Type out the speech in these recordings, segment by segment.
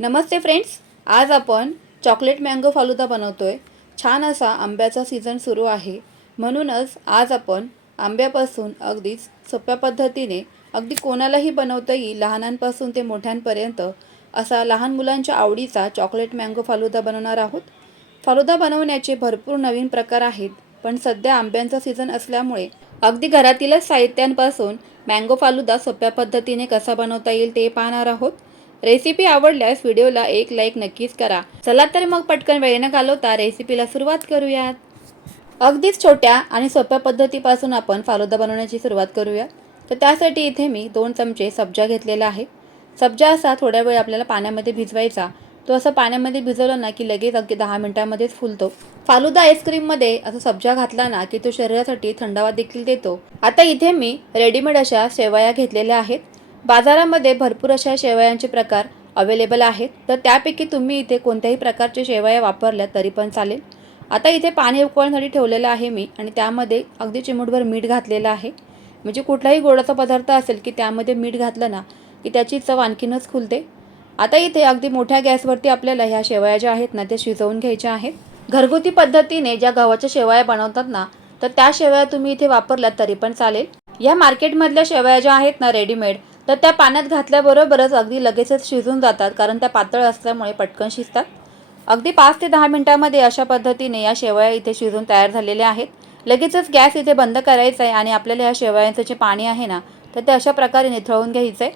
नमस्ते friends आज आपण chocolate mango falooda बनवतो आहे छान असा आंब्याचा सीझन सुरू आहे. म्हणूनच आज आपण आंब्यापासून अगदीच सोप्या पद्धतीने अगदी कोणालाही बनवता येईल लहानांपासून ते मोठ्यांपर्यंत असा लहान मुलांच्या आवडीचा चॉकलेट मँगो फालुदा बनवणार आहोत. फालुदा बनवण्याचे भरपूर नवीन प्रकार आहेत पण सध्या आंब्यांचा सीझन असल्यामुळे अगदी घरातीलच साहित्यांपासून मँगो फालुदा सोप्या पद्धतीने कसा बनवता येईल ते पाहणार आहोत. रेसिपी आवडल्यास व्हिडिओला एक लाईक नक्कीच करा. चला तर मग पटकन वेळेनं न घालवता रेसिपीला सुरुवात करूयात. अगदीच छोट्या आणि सोप्या पद्धतीपासून आपण फालुदा बनवण्याची सुरुवात करूया. तर त्यासाठी इथे मी दोन चमचे सब्जा घेतलेला आहे. सब्जा असा थोड्या वेळ आपल्याला पाण्यामध्ये भिजवायचा. तो असं पाण्यामध्ये भिजवला ना की लगेच अगदी दहा मिनिटांमध्येच फुलतो. फालुदा आईस्क्रीममध्ये असं सब्जा घातला ना की तो शरीरासाठी थंडावा देखील देतो. आता इथे मी रेडीमेड अशा शेवया घेतलेल्या आहेत. बाजारामध्ये भरपूर अशा शेवयांचे प्रकार अवेलेबल आहेत. तर त्यापैकी तुम्ही इथे कोणत्याही प्रकारचे शेवया वापरल्या तरी पण चालेल. आता इथे पाणी उकळण्यासाठी ठेवलेलं आहे मी आणि त्यामध्ये अगदी चिमूटभर मीठ घातलेलं आहे. म्हणजे कुठलाही गोडाचा पदार्थ असेल की त्यामध्ये मीठ घातलं ना की त्याची चव आणखीनच खुलते. आता इथे अगदी मोठ्या गॅसवरती आपल्याला ह्या शेवया ज्या आहेत ना त्या शिजवून घ्यायच्या आहेत. घरगुती पद्धतीने ज्या गव्हाच्या शेवया बनवतात ना तर त्या शेवया तुम्ही इथे वापरल्यात तरी पण चालेल. या मार्केटमधल्या शेवया ज्या आहेत ना रेडीमेड तर त्या पाण्यात घातल्याबरोबरच अगदी लगेचच शिजून जातात कारण त्या पातळ असल्यामुळे पटकन शिजतात. अगदी पाच ते दहा मिनिटांमध्ये अशा पद्धतीने या शेवया इथे शिजून तयार झालेल्या आहेत. लगेचच गॅस इथे बंद करायचा आहे आणि आपल्याला या शेवयांचं जे पाणी आहे ना तर ते अशा प्रकारे निथळून घ्यायचं आहे.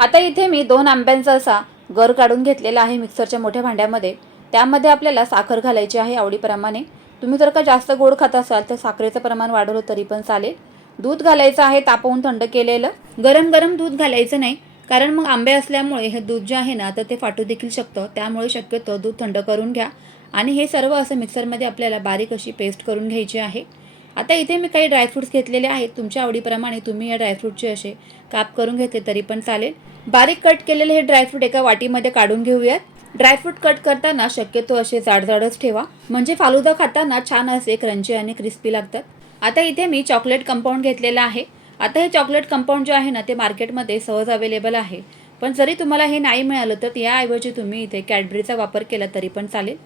आता इथे मी दोन आंब्यांचा असा गर काढून घेतलेला आहे मिक्सरच्या मोठ्या भांड्यामध्ये. त्यामध्ये आपल्याला साखर घालायची आहे आवडीप्रमाणे. तुम्ही जर का जास्त गोड खात असाल तर साखरेचं प्रमाण वाढवलं तरी पण चालेल. दूध घालायचं आहे तापवून थंड केलेलं. गरम गरम दूध घालायचं नाही कारण मग आंबे असल्यामुळे हे दूध जे आहे ना तर ते फाटू देखील शकतं. त्यामुळे शक्यतो दूध थंड करून घ्या. आणि हे सर्व असं मिक्सरमध्ये आपल्याला बारीक अशी पेस्ट करून घ्यायची आहे. आता इथे मी काही ड्रायफ्रूट्स घेतलेले आहेत. तुमच्या आवडीप्रमाणे तुम्ही या ड्रायफ्रूटचे असे काप करून घेतले तरी पण चालेल. बारीक कट केलेले हे ड्रायफ्रूट एका वाटीमध्ये काढून घेऊयात. ड्रायफ्रूट कट करताना शक्यतो असे जाडजाडच ठेवा. म्हणजे फालुदा खाताना छान असे क्रंची आणि क्रिस्पी लागतात. आता इथे मी चॉकलेट कंपाऊंड घेतलेलं आहे. आता हे चॉकलेट कंपाऊंड जे आहे ना ते मार्केटमध्ये सहज अवेलेबल आहे. पण जरी तुम्हाला हे नाही मिळालं तर याऐवजी तुम्ही इथे कॅडबरीचा वापर केला तरी पण चालेल.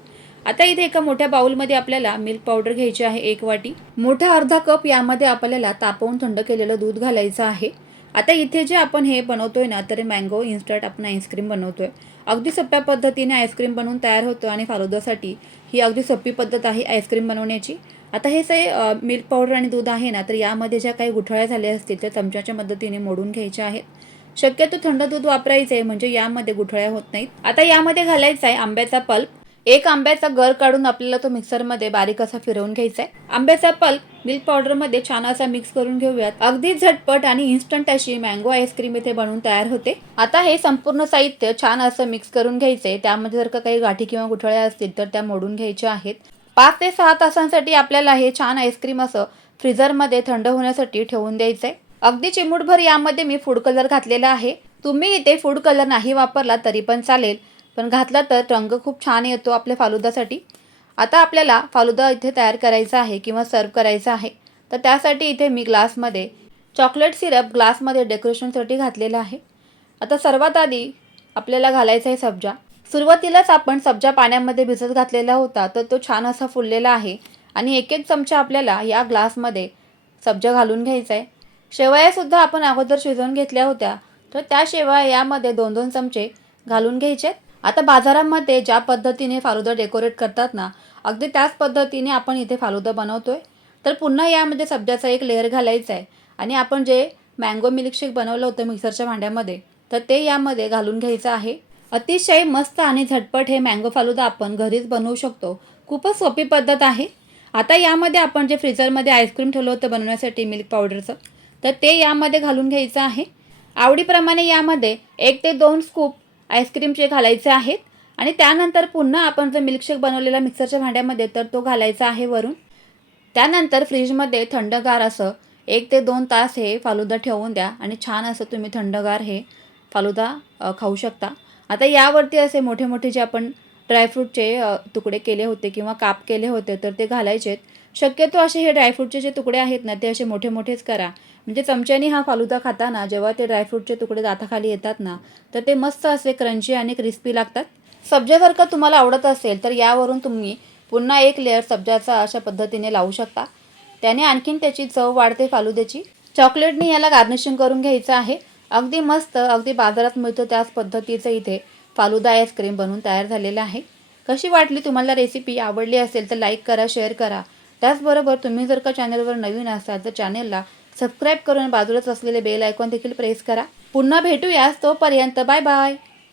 आता इथे एका मोठ्या बाऊलमध्ये आपल्याला मिल्क पावडर घ्यायची आहे एक वाटी. मोठा अर्धा कप यामध्ये आपल्याला तापवून थंड केलेलं दूध घालायचं आहे. आता इथे जे आपण हे बनवतोय ना तर मँगो इन्स्टंट आपण आईस्क्रीम बनवतोय. अगदी सोप्या पद्धतीने आईस्क्रीम बनवून तयार होतो आणि फालुदासाठी ही अगदी सोपी पद्धत आहे आईस्क्रीम बनवण्याची. आता हे जे मिल्क पावडर आणि दूध आहे ना तर यामध्ये ज्या काही गुठळ्या झाल्या असतील त्या चमच्याच्या मदतीने मोडून घ्यायच्या आहेत. शक्यतो थंड दूध वापरायचं आहे म्हणजे यामध्ये गुठळ्या होत नाहीत. आता यामध्ये घालायचा आहे आंब्याचा पल्प. एक आंब्याचा गर काढून आपल्याला तो मिक्सरमध्ये बारीक असा फिरवून घ्यायचा आहे आंब्याचा पल्प मिल्क पावडरमध्ये छान असा मिक्स करून घेऊयात. अगदी झटपट आणि इन्स्टंट अशी मँगो आईस्क्रीम इथे बनवून तयार होते. आता हे संपूर्ण साहित्य छान असं मिक्स करून घ्यायचंय. त्यामध्ये जर का काही गाठी किंवा गुठळ्या असतील तर त्या मोडून घ्यायच्या आहेत. पाच ते सहा तासांसाठी आपल्याला हे छान आईस्क्रीम असं फ्रीझरमध्ये थंड होण्यासाठी ठेवून द्यायचंय. अगदी चिमूटभर यामध्ये मी फूड कलर घातलेला आहे. तुम्ही इथे फूड कलर नाही वापरला तरी पण चालेल पण घातला तर रंग खूप छान येतो आपल्या फालुदासाठी. आता आपल्याला फालुदा इथे तयार करायचा आहे किंवा सर्व करायचा आहे. तर त्यासाठी इथे मी ग्लासमध्ये चॉकलेट सिरप ग्लासमध्ये डेकोरेशनसाठी घातलेला आहे. आता सर्वात आधी आपल्याला घालायचा आहे सब्जा. सुरुवातीलाच आपण सब्जा पाण्यामध्ये भिजत घातलेला होता तर तो छान असा फुललेला आहे. आणि एक एक चमचा आपल्याला या ग्लासमध्ये सब्जा घालून घ्यायचा आहे शेवयासुद्धा आपण अगोदर शिजवून घेतल्या होत्या तर त्या शेवया यामध्ये दोन दोन चमचे घालून घ्यायचे आता बाजारामध्ये ज्या पद्धतीने फालुदा डेकोरेट करतात ना अगदी त्याच पद्धतीने आपण इथे फालुदा बनवतोय. तर पुन्हा यामध्ये सब्जाचा एक लेअर घालायचा आहे आणि आपण जे मँगो मिल्कशेक बनवलं होतं मिक्सरच्या भांड्यामध्ये तर ते यामध्ये घालून घ्यायचं आहे. अतिशय मस्त आणि झटपट हे मँगो फालुदा आपण घरीच बनवू शकतो. खूपच सोपी पद्धत आहे. आता यामध्ये आपण जे फ्रीजरमध्ये आईस्क्रीम ठेवलं होतं बनवण्यासाठी मिल्क पावडरचं तर ते यामध्ये घालून घ्यायचं आहे. आवडीप्रमाणे यामध्ये एक ते दोन स्कूप आईस्क्रीमचे घालायचे आहेत आणि त्यानंतर पुन्हा आपण जो मिल्कशेक बनवलेला मिक्सरच्या भांड्यामध्ये तर तो घालायचा आहे वरून. त्यानंतर फ्रीजमध्ये थंडगार असं एक ते दोन तास हे फालुदा ठेवून द्या आणि छान असं तुम्ही थंडगार हे फालुदा खाऊ शकता. आता यावरती असे मोठे मोठे जे आपण ड्रायफ्रूटचे तुकडे केले होते किंवा काप केले होते तर ते घालायचे शक्यतो असे हे ड्रायफ्रूटचे जे तुकडे आहेत ना ते असे मोठे मोठेच करा. म्हणजे चमच्याने हा फालुदा खाताना जेव्हा ते ड्रायफ्रूटचे तुकडे दाताखाली येतात ना तर ते मस्त असे क्रंची आणि क्रिस्पी लागतात. सब्जासारखं तुम्हाला आवडत असेल तर यावरून तुम्ही पुन्हा एक लेअर सब्जाचा अशा पद्धतीने लावू शकता. त्याने आणखीन त्याची चव वाढते फालुद्याची. चॉकलेटने याला गार्निशिंग करून घ्यायचं आहे. अगदी मस्त अगदी बाजारात मिळतं त्याच पद्धतीचं इथे फालुदा आईस्क्रीम बनवून तयार झालेलं आहे. कशी वाटली तुम्हाला रेसिपी आवडली असेल तर लाईक करा शेअर करा. त्याचबरोबर तुम्ही जर का चॅनलवर नवीन असाल तर चॅनलला सबस्क्राईब करून बाजूलाच असलेले बेल आयकॉन देखील प्रेस करा. पुन्हा भेटूयाच तोपर्यंत. Bye bye